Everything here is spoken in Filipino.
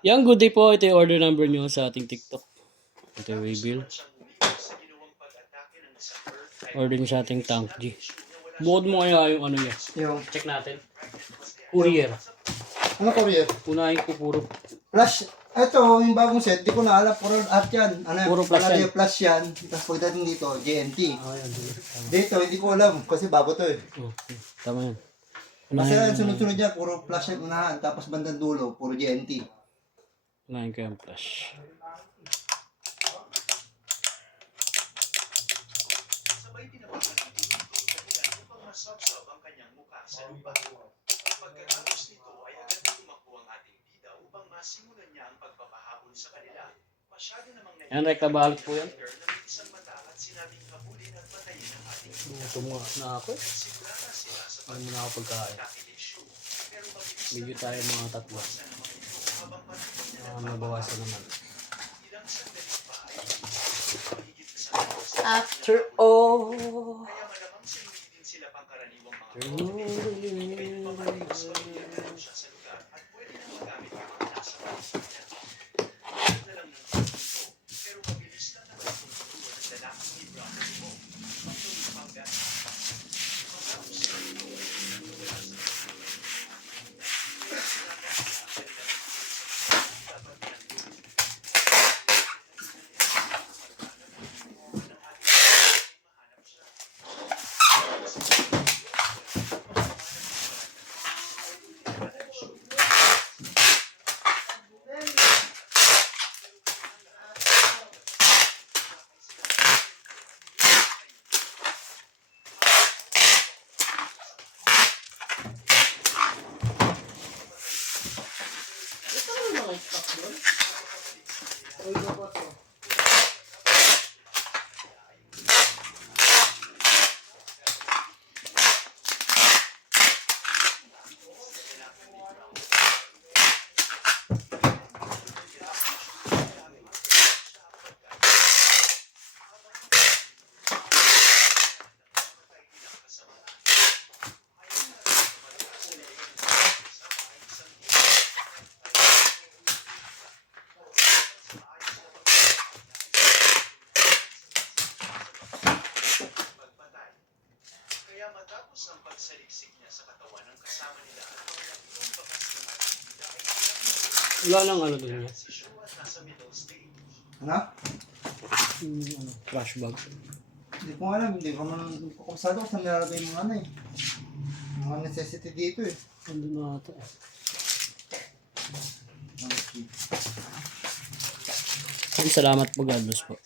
Yang good day po. Ito yung order number nyo sa ating TikTok. Ito yung waybill. Order nyo sa ating Tank G. Bukod mo kaya yung ano niya. Yung, Check natin. Courier. ano courier? Unahin ko puro. Plus, ito, yung bagong set, di ko na alam, puro at yan. Ano, Puro plus yan. Plus yan. Tapos pagdating dito, JNT. Ah, yan. Dito, hindi ko alam, kasi bago to eh. Oh, tama yan. Kasi yan, sunod-sunod yan, puro plus yung unahan, tapos bandang dulo, puro JNT. Unahin ko yung flash. Pagkatapos nito ay agad na tumakbo ang ating bida upang masimulan niya ang pagpapahabol sa kanila. Masyado namang Yan, rekabalik po yan. na may isang mata at sinabing habulin at patayin ang ating Gutom nga na ako. sigura na sila sa Ano mo na ako pagkain. pagkakilisyo. Pero mabilis Medyo tayo mga tatlo. habang patuloy na Nabawasan naman. ilang sandali pa ay higit sa sa After all. kaya malamang sinuli din sila pangkaraniwang mga mapalipas pamilya siya sa lugar at pwede na magamit ang mga nasa pamilya. Na lang ng dito, pero mabilis lang naman itong turuan ng lalaking ni brother mo. Pagtuloy pang gana. Matapos na ito ay wala sa Kaya matapos ang pagsaliksik niya sa katawan ng kasama nila at ang nagulong bakas ng ating bida ay Wala nang ano dun niya. si Shu at nasa middle stage. Ano? Flash bag. Hindi ko alam, hindi ko man kukusado kung saan nilalagay yung ano eh. Mga necessity dito eh. Andun na ata eh. Okay. Salamat po. God bless po.